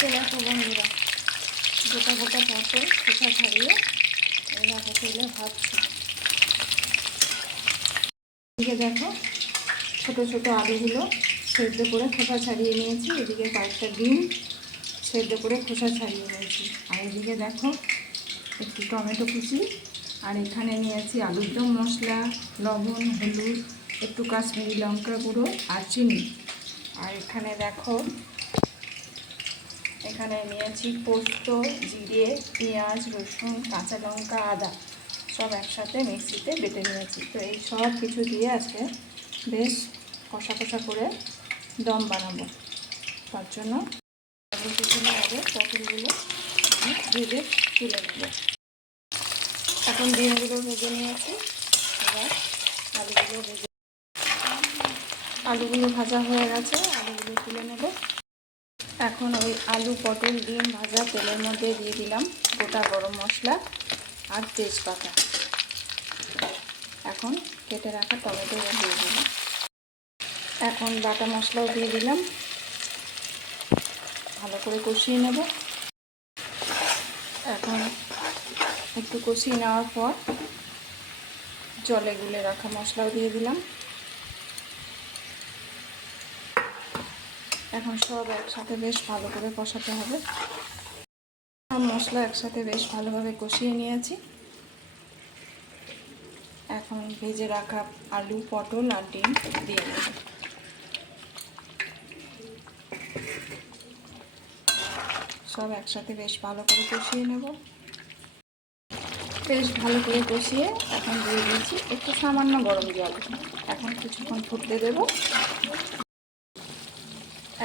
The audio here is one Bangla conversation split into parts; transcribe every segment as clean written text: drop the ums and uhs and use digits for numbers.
তো দেখো বন্ধুরা, গোটা গোটা পটল খোসা ছাড়িয়ে এরকম তেলে ভাজছি। এদিকে দেখো ছোটো ছোটো আলুগুলো সেদ্ধ করে খোসা ছাড়িয়ে নিয়েছি। এদিকে কয়েকটা ডিম সেদ্ধ করে খোসা ছাড়িয়ে নিয়েছি। আর এদিকে দেখো একটু টমেটো কুচি, আর এখানে নিয়েছি আলুর দম মশলা, লবণ, হলুদ, একটু কাশ্মীরি লঙ্কা গুঁড়ো আর চিনি। আর এখানে দেখো এখানে নিয়েছি পোস্ত, জিরে, পেঁয়াজ, রসুন, কাঁচা লঙ্কা, আদা সব একসাথে মিক্সিতে বেটে নিয়েছি। তো এই সব কিছু দিয়ে আজকে বেশ কষা কষা করে দম বানাবো। তার জন্য কিছুক্ষণ আগে পটলগুলো আমি ভেজে তুলে নেব। এখন ডিমগুলো ভেজে নিয়েছি, এবার আলুগুলো ভাজা হয়ে গেছে, আলুগুলো তুলে নেব। এখন ওই আলু পটল ডিম ভাজা তেলের মধ্যে দিয়ে দিলাম গোটা গরম মশলা আর তেজপাতা। এখন কেটে রাখা টমেটো দিয়ে দিলাম। এখন বাটা মশলাও দিয়ে দিলাম, ভালো করে কষিয়ে নেব। এখন একটু কষিয়ে নেওয়ার পর জলে গুলে রাখা মশলাও দিয়ে দিলাম। এখন সব একসাথে বেশ ভালো করে কষাতে হবে। সব মশলা একসাথে বেশ ভালোভাবে কষিয়ে নিয়েছি। এখন ভেজে রাখা আলু, পটল আর ডিম দিয়ে দেব। সব একসাথে বেশ ভালো করে কষিয়ে নেব। বেশ ভালো করে কষিয়ে এখন দিয়ে দিয়েছি একটু সামান্য গরম জল। এখন কিছুক্ষণ ফুটতে দেব।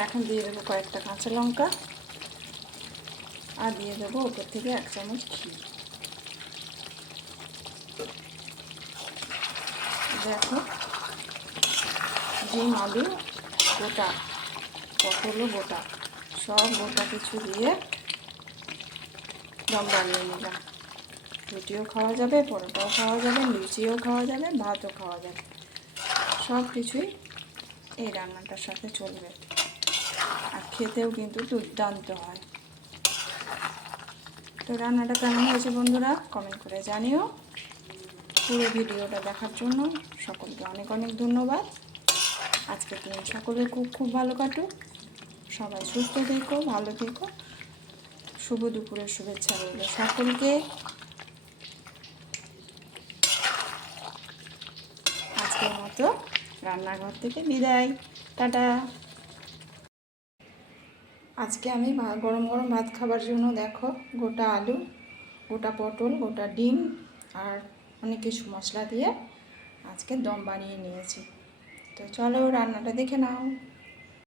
এখন দিয়ে দেবো কয়েকটা কাঁচা লঙ্কা আর দিয়ে দেবো ওপর থেকে 1 চামচ ঘি। দেখো ডিম, আলু গোটা, পটলও গোটা, সব গোটা কিছু দিয়ে দম বানিয়ে নিলাম। রুটিও খাওয়া যাবে, পরোটাও খাওয়া যাবে, লুচিও খাওয়া যাবে, ভাতও খাওয়া যাবে, সব কিছুই এই রান্নাটার সাথে চলবে। আর খেতেও কিন্তু দুর্দান্ত হয়। তো রান্নাটা কেমন হয়েছে বন্ধুরা কমেন্ট করে জানিও। পুরো ভিডিওটা দেখার জন্য সকলকে অনেক অনেক ধন্যবাদ। আজকের দিন সকলের খুব খুব ভালো কাটুক। সবাই সুস্থ থেকো, ভালো থেকো। শুভ দুপুরের শুভেচ্ছা রইল সকলকে। আজকের মতো রান্নাঘর থেকে বিদায়, টাটা। আজকে আমি গরম গরম ভাত খাবার জন্য দেখো গোটা আলু, গোটা পটল, গোটা ডিম আর অনেক কিছু মশলা দিয়ে আজকে দম বানিয়ে নিয়েছি। তো চলো রান্নাটা দেখে নাও।